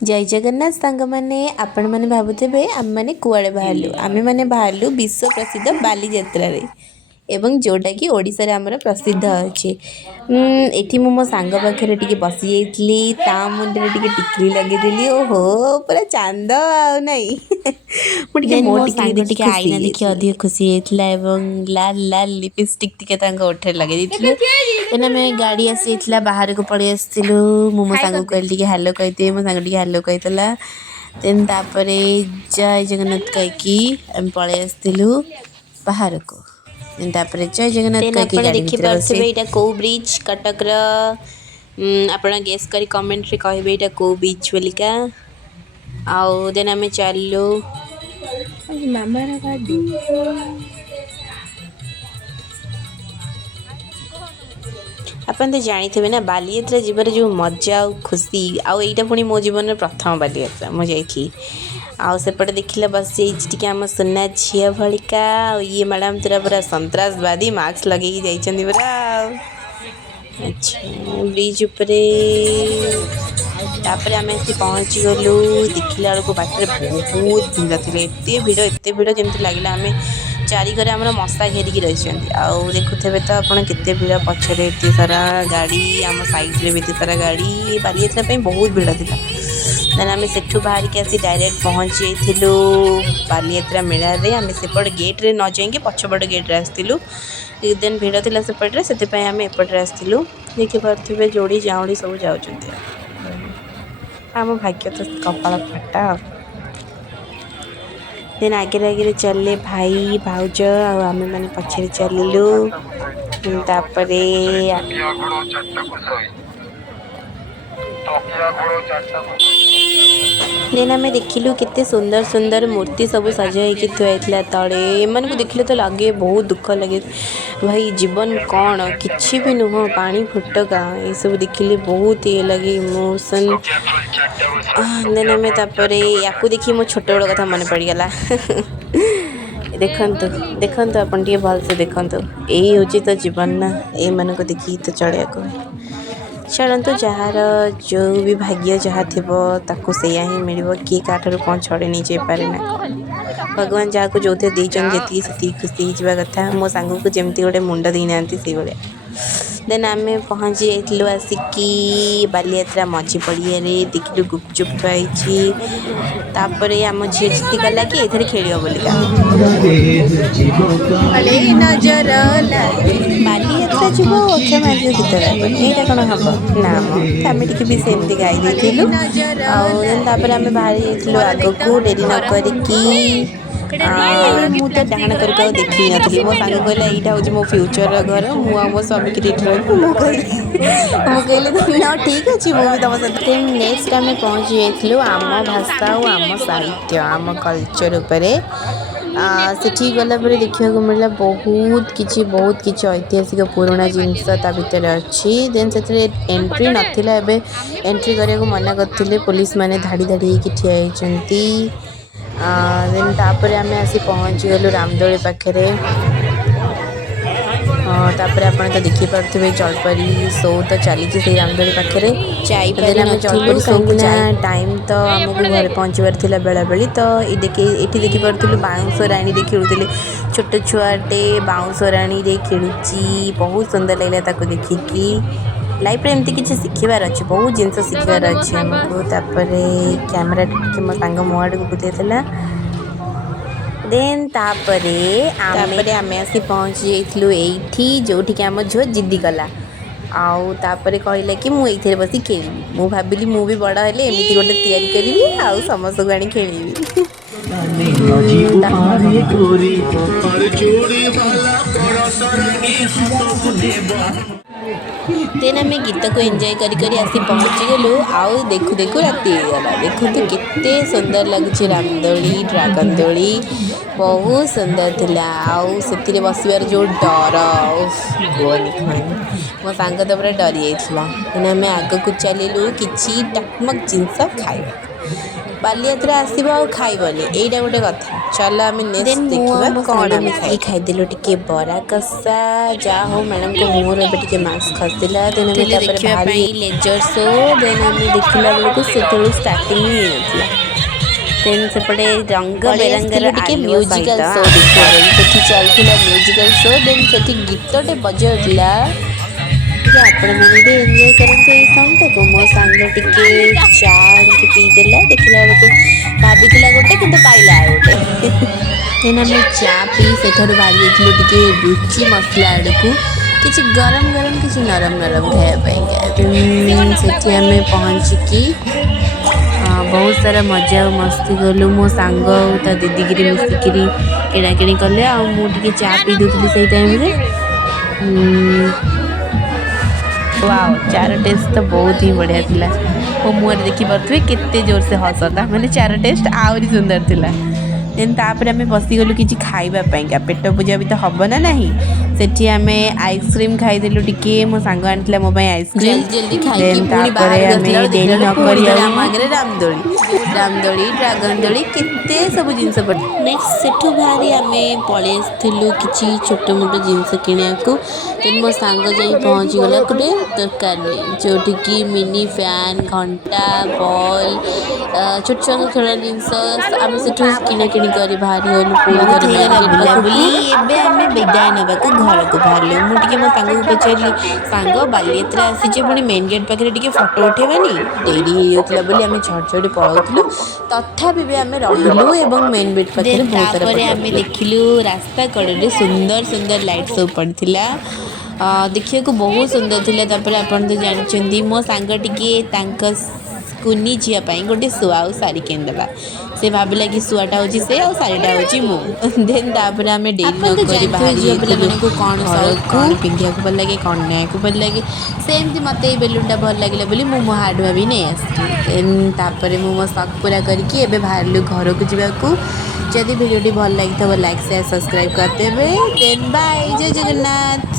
जय जगन्नाथ सांग मैंने आपण मैंने भावुवे आम मैंने कुआड़े बाहरलु आमे मैंने बाहरलु विश्व प्रसिद्ध बालीजात्रा रे एवं जोटा कि ओडिशा आमर प्रसिद्ध अच्छे एठी मो सांग पाखे टिके बसी जाइली ता मुंडे टिके टिकली लगेदेली ओहो पूरा चांद आ नहीं मुझे मो सांग टिके आईना देखि अधिक खुशी होता एवं लाल लाल लिपस्टिक टिके ओठे लगे देन आम गाड़ी आसी बाहर को पलि आसलु मो सांग कहली टिके हालो कहते मो सांग टिके हालो कहला देन तापर जय जगन्नाथ कहीकि आम पलि आसलु बाहर को तापर जय जगन्नाथ कहीकि गाड़ी भितर बसे एटा को ब्रिज कटक र आपण गेस करी कमेंट रे कहबे एटा को ब्रिज बोलिका आउ देन आम चलू मामा गाड़ी आपन तो जानी ना बालीयात्रा जीवन जो मजा आ खुशी आईटा पुणी मो जीवन प्रथम बालीयात्रा मुझे आउ सेपटे देखिले बस जाइए आम सुना झील भलिका ये मैडम तेरा पूरा सन्त्रासवादी मास्क लगे जाइए पूरा अच्छा ब्रिज उपरे तापर आम पहुँची गलु देखला बेलू बाटर बहुत भिड़ थे एत भिड़ जमी लगे आम चारिकरे आम मशा घेरिकी रही आउ देखुथे तो आप भिड़ पछरे एत सारा गाड़ी आम सैड्रे भी एत सारा गाड़ी बालीयात्रा बहुत भिड़ था देन आम सेठू बाहर के आसी डायरेक्ट पहुँची जाइलु बालीयात्रा मेला रे आम सेपट गेट रे न जाइए पछपट गेट रे आसलु देन भिड़ था सेपटे से आम एपटे आसलु देखिपे जोड़ी जाऊँगी सब जाऊँ आम भाग्य तो कपाल फटा देन आगे आगे चलले भाई भाउज आम मैंने पछरे चलू तापर देन आम देखिलु केते सुंदर सुंदर मूर्ति सब सजाई थुआई तले एम देखिले तो लगे बहुत दुख लगे भाई जीवन कौन किछि भी नुह पानी फुटका ये सब देखिले बहुत ये लगे इमोशन देन आम तापर या देखी मो छोट बड़ कथा मन पड़गला देखंतु देखंतु अपन टे भल से देखंतु यही हूँ तो जीवन ना ये मन को देखी तो चढ़िया को चलतु जार जो भी भाग्य जहाँ थी ताकू से ही मिल किए काठर कौन छड़े नहीं जापे ना भगवान जहाँ को जो थे देती जी खुशी होगा कथा मो सांग को जमती गोटे मुंड देना से भाया देन आम पहुँची जाइलु आसिकी बालीयात्रा मझी पड़िया देखिलु गुपचुप थुआई तापर आम झील जीती गला कि ये खेल बोलिका बालीयात्रा जीव अक्षय मार्ग गीत गायबन यहाँ कौन हम ना आम टे भी सेमती गाई देलु आपर आम बाहर जाइलु आग को डेरी न करिकी मु तो डाण कर देखी नी मो सांग कहला यहाँ हूँ मो फ्यूचर घर मुझे मो स्वामी की कहली ना ठीक अच्छे मुझे तुम सहित नेक्स्ट आम पहुँची जाइलु आम भाषा और आम साहित्य आम कल्चर उपरे सेठी गला देखा मिलला बहुत किसी ऐतिहासिक पुराना जिनस भितर अच्छी देन से एंट्री नाला एंट्री करने को मना करते पुलिस माने धाड़ी धाड़ी होगी ठिया होती देन तापर आम आसी पहुँची गलु रामदोली पाखे तापर आप तो देखिपे जलपरी शो तो चली से रामदोली पाखे जलपरी शो टाइम तो आमको घर पहुँचबार बेला बेली तो ये देखिपे बाउंश राणी खेलुले छोट छुआटे बाउंश राणी खेलुची बहुत सुंदर लगे देखिकी लाइफ रे एमती किसी शिखबार अच्छे बहुत जिनस शिखबार अच्छे आमको तापर कैमेरा मो सांग मो आड़ को बुझेला देन तापर आम आसी पहुँची जाइलु एठी जोठी आम झील जिद्दी गला आउ तापर कहला कि मुझे ये बस खेली मु भाविली मु भी बड़ हेले एमती गोटे तैयारी करी आउ समस्त को आनी खेली देन आम गीत को एंजॉय करी आसी पहुँची गलु आउ देखु देखु राति गला देखु तो केते सुंदर लगुच रामदोली ड्रागन दोली बहुत सुंदर थिला आउ से बसबार जो डर गोनी खानी मो सांग तो पूरा डरी जाइला देन आम आग को चलू कि टकमक जिनस खाइबा ବାଲିଯାତ୍ରା ଆସିବ ଆଉ ଖାଇବନି, ଏଇଟା ଗୋଟେ କଥା। ଚାଲ ଆମେ ନେକ୍ସଟ ଦେଖିବା କ'ଣ ଆମେ ଖାଇଦେଲୁ ଟିକେ ବରା କଷା। ଯାହା ହଉ ମ୍ୟାଡ଼ାମଙ୍କ ମୁହଁରୁ ଏବେ ଟିକେ ମାସ୍କ ଖସିଲା। ଦେନ୍ ଆମେ ତାପରେ ଦେଖିବା ପାଇଁ ଲେଜର ଶୋ। ଦେନ୍ ଆମେ ଦେଖିଲା ବେଳକୁ ସେତେବେଳକୁ ଷ୍ଟାର୍ଟିଂ ହିଁ ହେଇନଥିଲା। ଦେନ୍ ସେପଟେ ରଙ୍ଗ ବେରଙ୍ଗର ଟିକେ ମ୍ୟୁଜିକାଲ ଶୋ ଦେଖିବା ପାଇଁ ସେଠି ଚାଲିଥିଲା ମ୍ୟୁଜିକାଲ ଶୋ। ଦେନ୍ ସେଠି ଗୀତଟେ ବଜାଉଥିଲା। ଟିକେ ଆପଣମାନେ ବି ଏନ୍ଜୟ କରନ୍ତୁ ଏଇ ସଙ୍ଗଟାକୁ। ମୋ ସାଙ୍ଗ ଟିକେ ଚା ଆଣିକି ପିଇଦେଲା। ଦେଖିଲା ବେଳକୁ ଭାବିଥିଲା ଗୋଟେ କିନ୍ତୁ ପାଇଲା ଆଉ ଗୋଟେ। ଦେନ୍ ଆମେ ଚା ପିଇ ସେଠାରୁ ବାହାରି ଯାଇଥିଲୁ ଟିକେ ରୁଚି ମସଲା ଆଡ଼କୁ, କିଛି ଗରମ ଗରମ କିଛି ନରମ ନରମ ଖାଇବା ପାଇଁକା। ଦେନ୍ ସେଠି ଆମେ ପହଞ୍ଚିକି ବହୁତ ସାରା ମଜା ଆଉ ମସ୍ତି କଲୁ। ମୋ ସାଙ୍ଗ ଆଉ ତା ଦିଦିକିରି ମିଶିକିରି କିଣାକିଣି କଲେ ଆଉ ମୁଁ ଟିକେ ଚା ପିଇ ଦେଉଥିଲି ସେଇ ଟାଇମ୍ରେ। ୱାଓ, ଚାର ଟେଷ୍ଟ ତ ବହୁତ ହିଁ ବଢ଼ିଆ ଥିଲା। ମୋ ମୁହଁରେ ଦେଖିପାରୁଥିବେ କେତେ ଜୋରସେ ହସଟା, ମାନେ ଚାର ଟେଷ୍ଟ ଆହୁରି ସୁନ୍ଦର ଥିଲା। ଦେନ୍ ତାପରେ ଆମେ ବସିଗଲୁ କିଛି ଖାଇବା ପାଇଁକା, ପେଟ ପୂଜା ବି ତ ହେବ ନା ନାହିଁ। ସେଠି ଆମେ ଆଇସ୍କ୍ରିମ୍ ଖାଇଦେଲୁ ଟିକେ। ମୋ ସାଙ୍ଗ ଆଣିଥିଲା ମୋ ପାଇଁ ଆଇସ୍କ୍ରିମ୍। ଜଲ୍ଦି ଖାଇକି ଦେନ୍ ପୁଣି ତାପରେ ବାହାରକୁ ଆମେ ଆସିଲା ବେଳେ ଡେରି ଦେଖିଲା ବେଳେ ନକରି ପୁଣି ଥରେ ଆଉ ଆମ ଆଗରେ ରାମଦୋଳି। ରାମଦୋଳି, ଡ୍ରାଗନ ଦୋଳି, କେତେ ସବୁ ଜିନିଷ ପଡ଼ିଥିଲା। ନେକ୍ସଟ ସେଠୁ ବାହାରି ଆମେ ପଳେଇ ଆସିଥିଲୁ କିଛି ଛୋଟ ମୋଟ ଜିନିଷ କିଣିବାକୁ। ଦେନ୍ ମୋ ସାଙ୍ଗ ଯାଇ ପହଞ୍ଚିଗଲା ଗୋଟେ ଦୋକାନରେ, ଯେଉଁଠିକି ମିନି ଫ୍ୟାନ୍, ଘଣ୍ଟା, ବଲ୍, ଛୋଟ ଛୁଆଙ୍କ ଖେଳ ଜିନିଷ ଆମେ ସେଠୁ କିଣାକିଣି କରି ବାହାରି ଗଲୁ ପୁଣି ବହୁତ ଥରେ ମେନ୍ ହେଇଗଲା ଗେଟ୍ ପାଖକୁ। ବୁଲାବୁଲି। ଏବେ ଆମେ ବିଦାୟ ନେବାକୁ ଘରକୁ ବାହାରିଲୁ। ମୁଁ ଟିକେ ମୋ ସାଙ୍ଗକୁ ପଚାରିଲି, ସାଙ୍ଗ ବାଲିଯାତ୍ରା ଆସିଛେ ପୁଣି ମେନ୍ ଗେଟ୍ ପାଖରେ ଟିକେ ଫଟୋ ଉଠେଇବାନି? ଡେରି ହେଇଯାଉଥିଲା ବୋଲି ଆମେ ଝଟଝଟି ପଳାଉଥିଲୁ। ତଥାପି ବି ଆମେ ରହିଲୁ ଏବଂ ମେନ୍ ଗେଟ୍ ପାଖରେ ବହୁତ ସାରା ଫଟୋ ଆମେ ଦେଖିଲୁ। ରାସ୍ତା କଡ଼ରେ ସୁନ୍ଦର ସୁନ୍ଦର ଲାଇଟ୍ ସବୁ ପଡ଼ିଥିଲା, ଦେଖିବାକୁ ବହୁତ ସୁନ୍ଦର ଥିଲା। ତାପରେ ଆପଣ ତ ଜାଣିଛନ୍ତି ମୋ ସାଙ୍ଗ ଟିକେ ତାଙ୍କ କୁନି ଝିଅ ପାଇଁ ଗୋଟେ ଶୁଆ ଆଉ ଶାଢ଼ୀ କିଣିଦେଲା। ସେ ଭାବିଲା କି ଶୁଆଟା ହେଉଛି ସେ ଆଉ ଶାଢ଼ୀଟା ହେଉଛି ମୁଁ। ଦେନ୍ ତାପରେ ଆମେ ଡେରି ନକରି ବାହାରି ଝିଅ ଯାଇଥିଲୁ ପିଲାମାନଙ୍କୁ କ'ଣ ସଉକ, ଘରକୁ। କ'ଣ ପିନ୍ଧିବାକୁ ଭଲ ଲାଗେ, କ'ଣ ନାଇବାକୁ ଭଲ ଲାଗେ, ସେମିତି ମୋତେ ଏଇ ବେଲୁନ୍ଟା ଭଲ ଲାଗିଲା ବୋଲି ମୁଁ ମୋ ହାର୍ଟ ଭାବି ନେଇ ଆସିଥିଲି। ଦେନ୍ ତାପରେ ମୁଁ ମୋ ସକ୍ ପୁରା କରିକି ଏବେ ବାହାରିଲୁ ଘରକୁ ଯିବାକୁ। ଯଦି ଭିଡ଼ିଓଟି ଭଲ ଲାଗିଥିବ ଲାଇକ୍ ସେୟାର ସବସ୍କ୍ରାଇବ୍ କରିଦେବେ। ଦେନ୍ ବାଏ, ଜୟ ଜଗନ୍ନାଥ।